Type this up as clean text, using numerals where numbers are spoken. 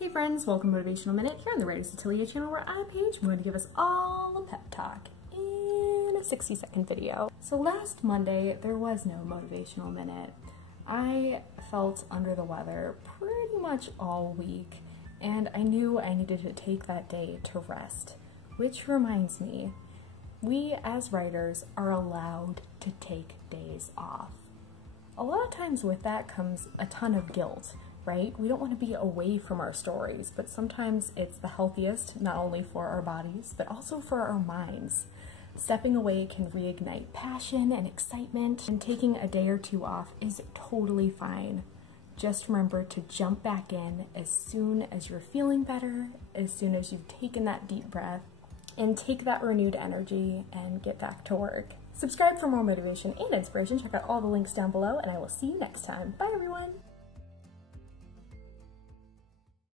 Hey friends, welcome to Motivational Minute here on the Atelier channel where I'm Paige. I'm going to give us all a pep talk in a 60-second video. So last Monday, there was no Motivational Minute. I felt under the weather pretty much all week, and I knew I needed to take that day to rest. Which reminds me, we as writers are allowed to take days off. A lot of times with that comes a ton of guilt, right? We don't want to be away from our stories, but sometimes it's the healthiest, not only for our bodies, but also for our minds. Stepping away can reignite passion and excitement, and taking a day or two off is totally fine. Just remember to jump back in as soon as you're feeling better, as soon as you've taken that deep breath, and take that renewed energy and get back to work. Subscribe for more motivation and inspiration. Check out all the links down below, and I will see you next time. Bye, everyone!